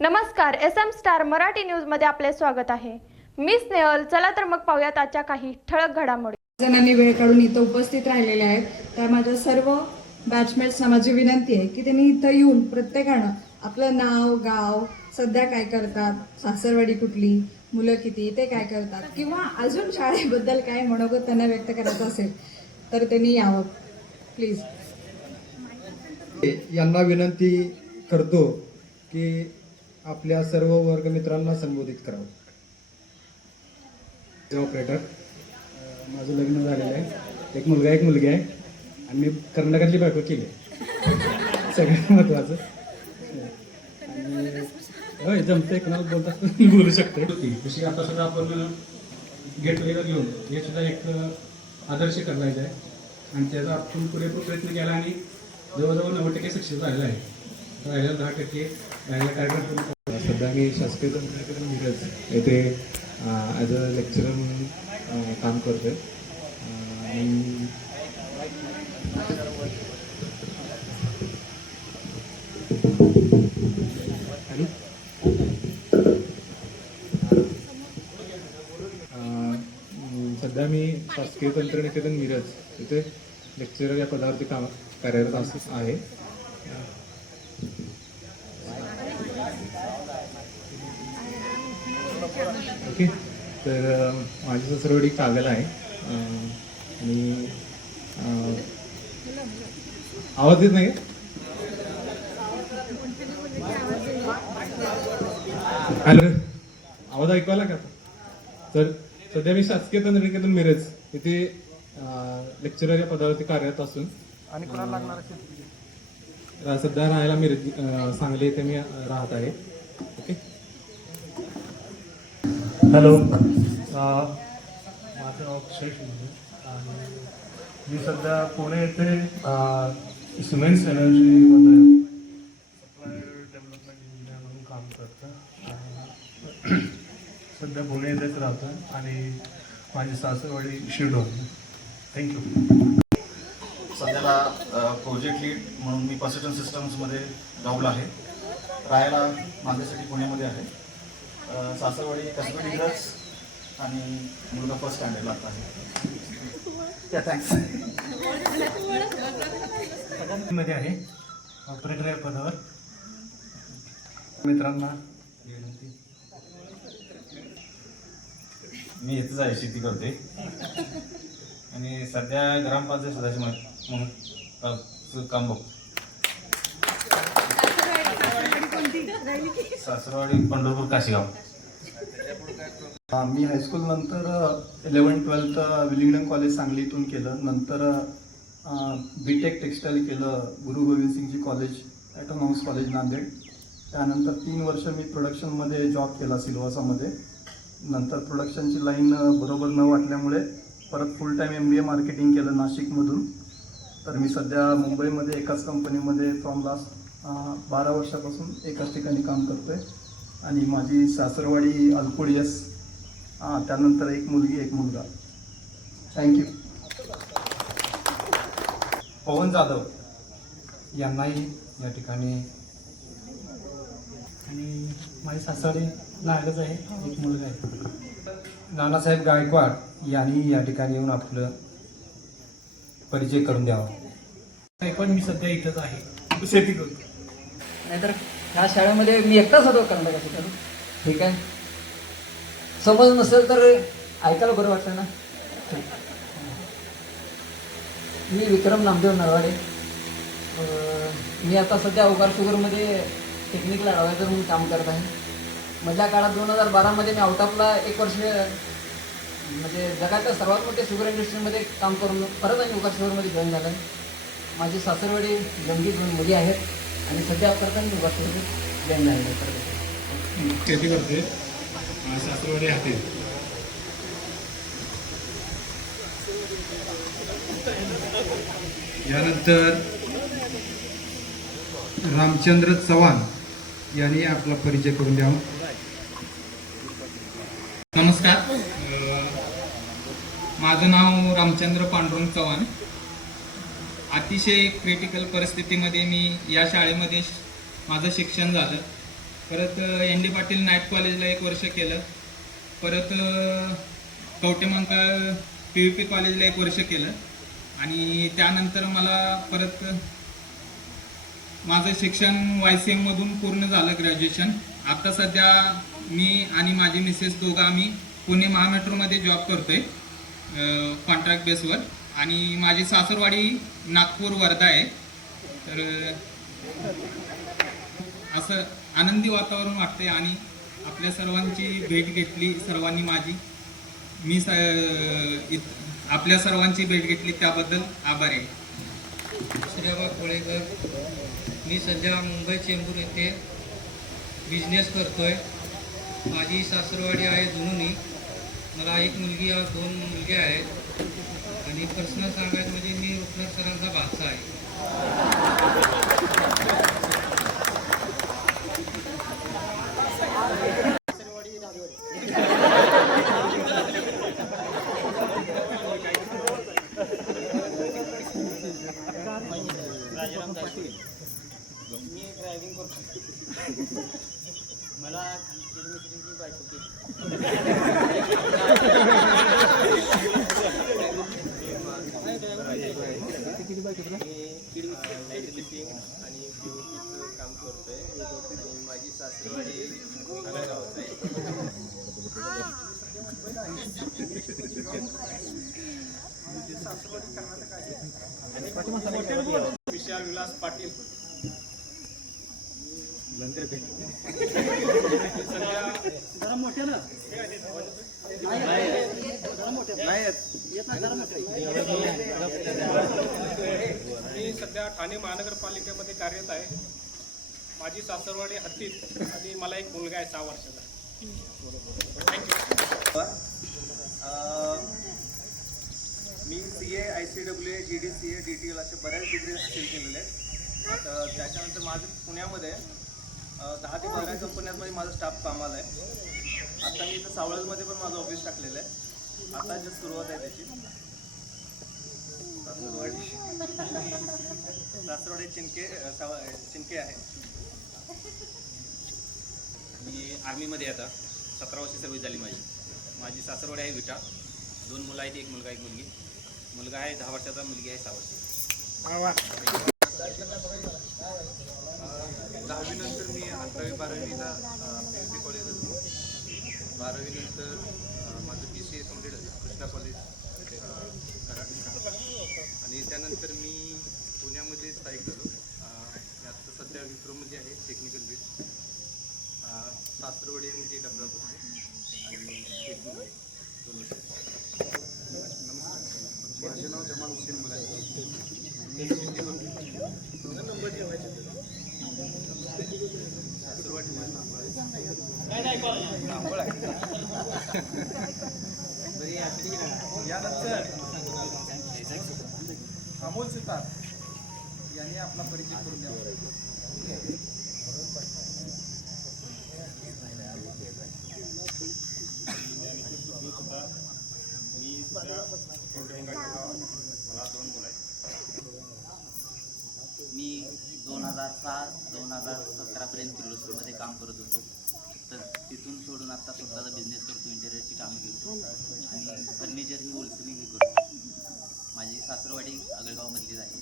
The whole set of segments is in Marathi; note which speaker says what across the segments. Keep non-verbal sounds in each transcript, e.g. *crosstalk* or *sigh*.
Speaker 1: नमस्कार एस एम स्टार मराठी न्यूजमध्ये आपले स्वागत आहे. मी स्नेहल चला तर मग पाहूयात आजच्या काही ठळक घडामोडी.
Speaker 2: जणांनी वेळ काढून इथं उपस्थित राहिलेले आहेत. त्या माझ्या सर्व बॅचमेट्सना माझी विनंती आहे की त्यांनी इथं येऊन प्रत्येकानं आपलं नाव गाव सध्या काय करतात सासरवाडी कुठली मुलं किती ते काय करतात किंवा अजून शाळेबद्दल काय मनोगत त्यांना व्यक्त करायचं असेल तर त्यांनी यावं. प्लीज
Speaker 3: यांना विनंती करतो की आपल्या सर्व वर्गमित्रांना संबोधित करावं. ऑपरेटर माझं लग्न झालेलं आहे. एक मुलगा एक मुलगी आहे. आणि मी कर्नाटकातली बायको केली. सगळ्यात महत्त्वाचं आणि होय जमते कोणाला बोलतात बोलू शकतो
Speaker 4: जशी आता सुद्धा आपण गेट टुगेदर घेऊन हे सुद्धा एक आदर्श करायचं आहे. आणि त्याचा आपण पुरेपूर प्रयत्न केला आणि जवळजवळ नव्वद टक्के सक्सेस झालेला आहे. राहिला दहा टक्के राहिला कार्यक्रम
Speaker 3: सध्या मी शासकीय तंत्रज्ञान मिरज येथे ॲज अ लेक्चरर म्हणून काम करतोय. आणि सध्या मी शासकीय तंत्रनिकेतन मिरज इथे लेक्चरर या पदावरती काम कार्यरत असं आहे. ओके? तर माझी सासरवडी कागल आहे. आणि आवाज येत नाही? हॅलो? आवाज ऐकू आला का? तर सध्या मी शासकीय तंत्रनिकेतन मिरज इथे लेक्चरर या पदावरती कार्यरत असून आणि सध्या राहायला मिरज सांगली येथे मी राहत आहे ओके
Speaker 5: हॅलो. माझं नाव अक्षय शिंदे आणि मी सध्या पुणे येथे सिमेंट्स एनर्जीमध्ये सप्लाय डेव्हलपमेंट इंजिनियर म्हणून काम करतो सध्या पुणे येथेच राहतो आणि माझी सासरवाडी शिरडोन थँक्यू
Speaker 6: सध्याला प्रोजेक्ट लीड म्हणून मी पर्सिस्टन सिस्टम्समध्ये जॉबला आहे. राहायला माझ्यासाठी पुण्यामध्ये आहे. सासरवाडी कसबी डिग्रज आणि मुलगा फर्स्ट स्टँडर्डला आता आहे.
Speaker 5: थँक्समध्ये आहे. ऑपरेटर या पदावर. मित्रांना. विनंती
Speaker 7: मी इथंच आहे शेती करते आणि सध्या ग्रामपंचायत सदस्य म्हणून काम बघतो. सासरवाडी पंढरपूर काशीगाव.
Speaker 8: मी हायस्कूल नंतर इलेवन ट्वेल्थ विलिंग्डन कॉलेज सांगलीतून केलं. नंतर बी टेक टेक्स्टाईल केलं Guru Gobind Singhji college autonomous college Nanded. त्यानंतर तीन वर्ष मी प्रोडक्शनमध्ये जॉब केला सिल्वासामध्ये. नंतर प्रोडक्शनची लाईन बरोबर न वाटल्यामुळे परत full time M B A marketing केलं नाशिकमधून. तर मी सध्या मुंबईमध्ये एकाच कंपनीमध्ये फ्रॉम लास्ट बारा वर्षापासून एकाच ठिकाणी काम करतोय. आणि माझी सासरवाडी अल्कुड यस. हां त्यानंतर एक मुलगी एक मुलगा. थँक्यू
Speaker 4: पवन जाधव यांनाही या ठिकाणी
Speaker 5: आणि माझी सासवाडी नागच आहे. एक मुलगा आहे.
Speaker 4: नानासाहेब गायकवाड यांनी या ठिकाणी येऊन आपलं परिचय करून द्यावा.
Speaker 5: पण मी सध्या इथंच आहे. शेती करतो.
Speaker 9: नाहीतर ह्या शाळेमध्ये मी एकटाच होतो कर्नाटकाचा करून ठीक आहे? समज नसेल तर ऐकायला बरं वाटतं ना? मी विक्रम नामदेव नरवाडे. मी आता सध्या अवघार शुगरमध्ये टेक्निकल ॲडवायझर म्हणून काम करत आहे. मधल्या काळात दोन हजार बारामध्ये मी आउट ऑफला एक वर्ष म्हणजे जगाच्या सर्वात मोठ्या शुगर इंडस्ट्रीमध्ये काम करून परत आणि उगार शुगरमध्ये जॉईन झालं आहे माझी सासरवाडी गंगी दोन मुली आहेत. आणि सध्या करता मी अवघार शुगर आहे
Speaker 4: शेती करते? सासरवाडी हाते
Speaker 3: यानंतर रामचंद्र चव्हाण यांनी आपला परिचय करून द्यावा
Speaker 10: नमस्कार. माझं नाव रामचंद्र पांडुरंग चव्हाण. अतिशय क्रिटिकल परिस्थितीमध्ये मी या शाळेमध्ये माझं शिक्षण झालं. परत एन डी पाटील नाईट कॉलेजला एक वर्ष केलं. परत कवटेमंका पी यू पी कॉलेजला एक वर्ष केलं. आणि त्यानंतर मला परत माझं शिक्षण वाय सी एममधून पूर्ण झालं ग्रॅज्युएशन आत्ता सध्या मी आणि माझी मिसेस दोघं आम्ही पुणे महामेट्रोमध्ये जॉब करतो आहे कॉन्ट्रॅक्ट बेसवर आणि माझी सासरवाडी नागपूर वर्धा आहे. तर असं आनंदी वातावरण वाटते आणि आपल्या सर्वांची भेट घेतली सर्वांनी माझी. मी स आपल्या सर्वांची भेट घेतली त्याबद्दल आभार आहे.
Speaker 11: सूर्याबा कोळेकर मी सध्या मुंबई चेंबूर येथे बिझनेस करतोय. माझी सासरवाडी आहे जुनुनी. मला एक मुलगी दोन मुलगे आहेत. आणि पर्सनल सांगायचं म्हणजे मी रुपनाथ सरांचा भाचा आहे.
Speaker 12: मी सध्या ठाणे महानगरपालिकेमध्ये कार्यरत आहे. माझी सासरवाडी हत्तीत आणि मला एक मुलगा आहे सहा वर्षाचा. Thank you
Speaker 13: me C A I C W A G D C A D T L असे बऱ्याच डिग्री हासिल केलेले आहेत. त्याच्यानंतर माझं पुण्यामध्ये दहा ते बारा कंपन्यांमध्ये माझा स्टाफ कामाला आहे. आता मी इथं सावळजमध्ये पण माझं ऑफिस टाकलेलं आहे. आता जे सुरुवात आहे त्याची सासरवाडी. सासरवाडी साव- चिनके आहे.
Speaker 14: मी आर्मीमध्ये आता. सतरा वर्ष सर्व्हिस झाली माझी. माझी सासरवाडी आहे विटा. दोन मुलं आहेत एक मुलगा एक मुलगी. मुलगा आहे दहा वर्षाचा मुलगी आहे सहा वर्षाची
Speaker 13: दहावीनंतर मी अकरावी बारावीला पी यू पी कॉलेजला बारावीनंतर अ, माझं बी सी ए कंप्लीट झालं कृष्णा कॉलेज अ, कराड आणि त्यानंतर मी पुण्यामध्ये स्थायिक झालो अ, मी आत्ता सध्या विप्रोमध्ये आहे टेक्निकल लीड सासरवाडी म्हणजे डबरा आणि टेक्निकल दोन वर्ष नमस्कार माझे नाव जमाल हुसेन मुलानी मी शेती करतो नंबर ठेवायचे सासरवाडी माझं नांबळ आहे. नांबळ आहे. यानंतर अमोल सुतार यांनी आपला परिचय करून द्यावा
Speaker 15: मी दोन हजार सहा दोन हजार सतरापर्यंत किर्लोस्करमध्ये काम करत होतो. तर तिथून सोडून आत्ता स्वतःचा बिझनेस करतो इंटेरियरची कामं घेतो फर्निचर ही होलसेलिंग करतो. माझी सासरवाडी आगळगावमधलीच आहे.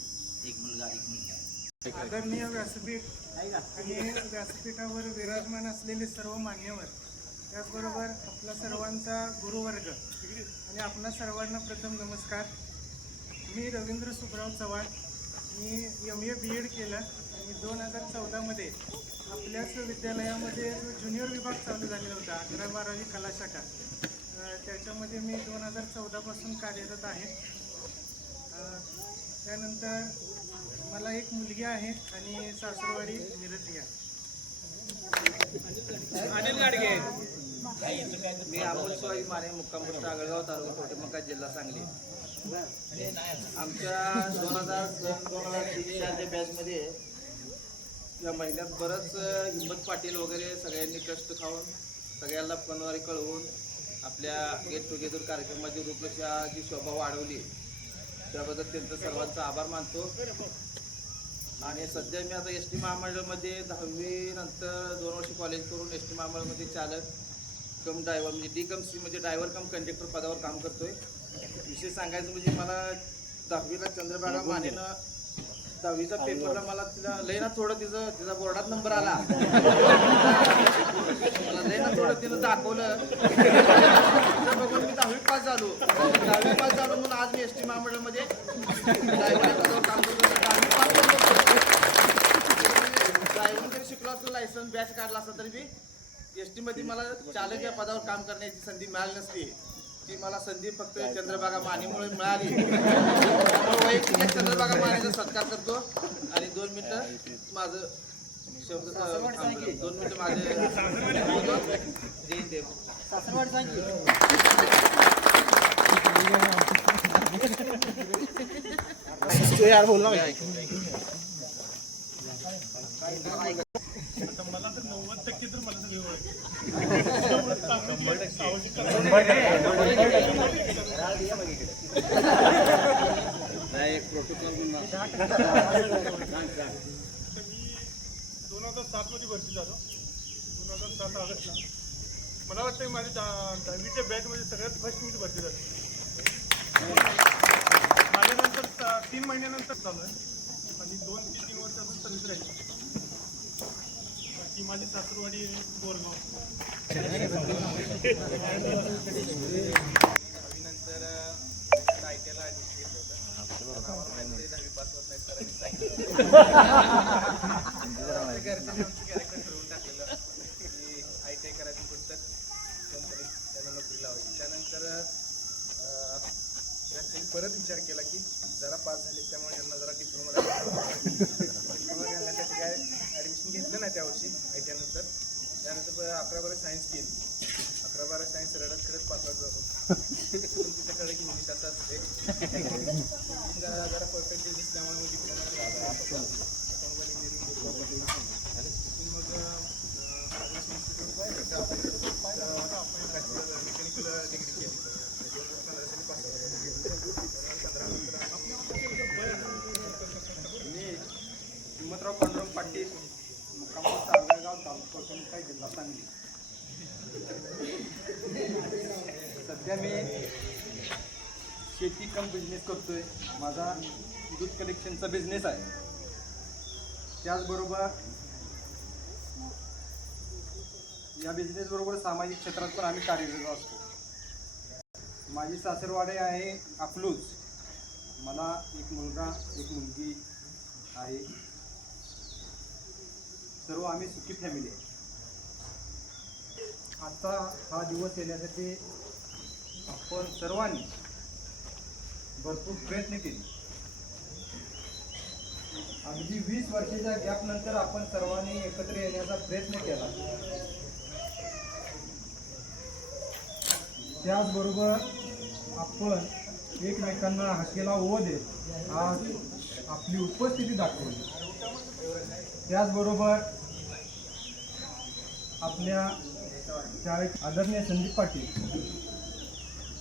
Speaker 15: एक मुलगा एक मुलगी आहे.
Speaker 16: आदरणीय व्यासपीठ आणि व्यासपीठावर विराजमान असलेले सर्व मान्यवर त्याचबरोबर आपला सर्वांचा गुरुवर्ग आणि आपणा सर्वांना प्रथम नमस्कार. मी रवींद्र सुखराव चव्हाण. मी एम ए बी एड केलं आणि दोन हजार चौदामध्ये आपल्याच विद्यालयामध्ये जो ज्युनियर विभाग चालू झालेला होता अकरा बारावी कला शाखा अ, त्याच्यामध्ये मी दोन हजार चौदापासून कार्यरत आहे. त्यानंतर मला एक मुलगी आहे आणि सासरवाडी मिरज आहे
Speaker 12: अनिल गाडगे.
Speaker 11: मी अमोल शिवाजी माने मुक्काम पोस्ट आगळगाव तालुका कोटेमंका जिल्हा सांगली. आमच्या दोन हजार दोन हजार तीनच्या बॅचमध्ये या महिन्यात बरंच अ, हिम्मत पाटील वगैरे सगळ्यांनी कष्ट खाऊन सगळ्यांना फोनद्वारे कळवून आपल्या गेट टुगेदर कार्यक्रमाची रूपरेषा जी शोभा वाढवली. त्याबद्दल त्यांचं सर्वांचा आभार मानतो. आणि सध्या मी आता एस टी महामंडळमध्ये दहावी नंतर दोन वर्ष कॉलेज करून एस टी महामंडळमध्ये चालक कम ड्रायव्हर म्हणजे डी कम सी म्हणजे ड्रायव्हर कम कंडक्टर पदावर काम करतोय. विशेष सांगायचं म्हणजे मला दहावीला चंद्रभागा मानेनं दहावीचा पेपरला मला तिला लय ना थोडं तिचं तिचा बोर्डात नंबर आला. मला लय ना थोडं तिनं दाखवलं. बघून मी दहावी पास झालो. दहावी पास झालो म्हणून आज मी एस टी महामंडळमध्ये ड्रायव्हर पदावर काम करतो दहावी पास झालो. ड्रायव्हर जरी शिकलो असतो लायसन्स बॅच काढला असता तरी मी एसमध्ये मला चालक या पदावर काम करण्याची संधी मिळाली नसती. ती मला संधी फक्त चंद्रभागा मानेमुळे मिळाली. *laughs* वैयक्तिक चंद्रभागा मानेचा सत्कार करतो. आणि दोन मिनिटं माझं शब्द. दोन मिनिटं माझे हिंद जय महाराष्ट्र.
Speaker 17: दोन हजार सातमध्ये भरती झालो दोन हजार सात ऑगस्टला मला वाटतं माझ्या दहावीच्या दहावीच्या बॅचमध्ये सगळ्यात फर्स्ट मी भरती झाली माझ्यानंतर तीन महिन्यानंतर चालू आहे आणि दोन ते तीन वर्षापासून सर्विस राहिली बाकी माझी सासूरवाडी बोरगाव.
Speaker 11: नंतर आय टी आयला ॲडमिशन घेतलं होतं दहावी पास होत नाही सरांनी सांगितलं *laughs* घरच्यांनी आमचं कॅरेक्टर ठरवून टाकलेलं की आय टी आय करायचं कुठं कंपनीत त्यांना नोकरी लावायची त्यानंतर अं, घरच्यांनी परत विचार केला की जरा पास झाले त्यामुळे यांना जरा डिप्लोमा डिप्लोमा घेण्यासाठी काय ॲडमिशन घेतलं नाही त्यावर्षी आय टी आयनंतर त्यानंतर अकरा बारा सायन्स केली. अकरा बारा सायन्स रडत खरंच पास होत जातो तिथं कळलं की इंग्लिश असं असते. *laughs* जरा जरा पर्सेंटेज दिसल्यामुळे मग डिप्लोमा इंजिनिअरिंग तिथून मग मेकॅनिकल डिग्री केली दोन हजार पंधरा साली पास मी हिम्मतराव पांडुरंग पाटील मुक्काम सावळगाव तालुका काही जिल्हा सांगली सध्या मी शेती कम बिझनेस करतोय. माझा दूध कलेक्शनचा बिझनेस आहे. त्याचबरोबर या बिझनेसबरोबर सामाजिक क्षेत्रात पण आम्ही कार्यरत असतो. माझी सासरवाडे आहे अकलूज. मला एक मुलगा एक मुलगी आहे. सर्व आम्ही सुखी फॅमिली आहे. आता हा दिवस येण्यासाठी आपण सर्वांनी भरपूर प्रयत्न केले. अगदी वीस वर्षाच्या गॅप नंतर आपण सर्वांनी एकत्र येण्याचा प्रयत्न केला. त्याचबरोबर आपण एकमेकांना हकेला ओ देत आज आपली उपस्थिती दाखवली. त्याचबरोबर आपल्या शाळेत आदरणीय संदीप पाटील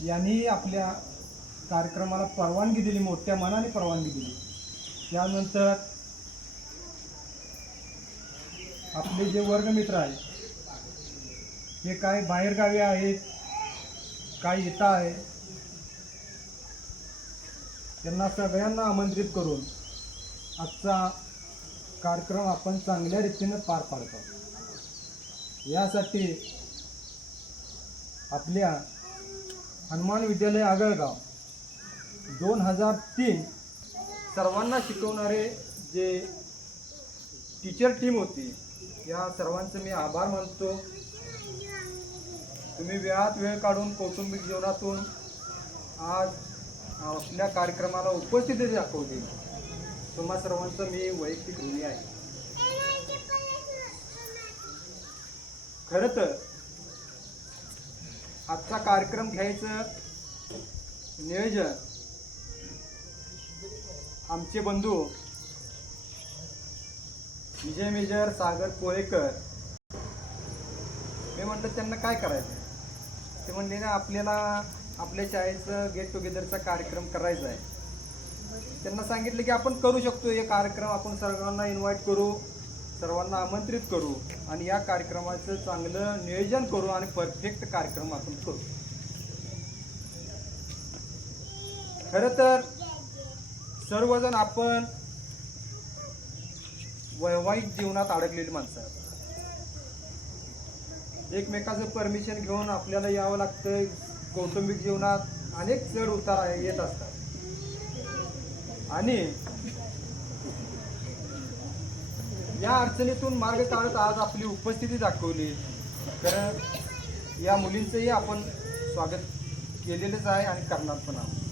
Speaker 11: यांनी आपल्या कार्यक्रमाला परवानगी दिली मोठ्या मनाने परवानगी दिली. त्यानंतर आपले जे वर्गमित्र आहेत हे काय बाहेरगावी आहेत काय येता आहे त्यांना सगळ्यांना आमंत्रित करून आजचा कार्यक्रम आपण चांगल्या रीतीनं पार पाडतो. यासाठी आपल्या हनुमान विद्यालय आगळगाव दोन हजार तीन सर्वांना शिकवणारे जे टीचर टीम होती या सर्वांचे मी आभार मानतो. तुम्ही वेळात वेळ काढून कौटुंबिक जीवनातून आज आपल्या कार्यक्रमाला उपस्थिती दाखवली. तुम्हा सर्वांचं मी वैयक्तिक ऋणी आहे. खरं तर आजचा कार्यक्रम घ्यायचं नियोजन आमचे बंधू विजय मेजर सागर कोळेकर. मी म्हटलं त्यांना काय करायचं? ते म्हणले ना आपल्याला आपल्या शाळेचं गेट टुगेदरचा कार्यक्रम करायचा आहे.
Speaker 16: त्यांना सांगितलं की आपण करू शकतो हे कार्यक्रम आपण सर्वांना इन्व्हाइट करू सर्वांना आमंत्रित करू आणि या कार्यक्रमाचं चांगलं नियोजन करू आणि परफेक्ट कार्यक्रम आपण करू. खरं तर सर्वजण आपण वैवाहिक जीवनात अडकलेली माणसं आहेत. एकमेकाचं परमिशन घेऊन आपल्याला यावं लागतं कौटुंबिक जीवनात अनेक चढ उतार आहे- येत असतात. आणि या अडचणीतून मार्ग काढत आज आपली उपस्थिती दाखवली. तर या मुलींचंही आपण स्वागत केलेलंच आहे आणि करणार पण आहोत.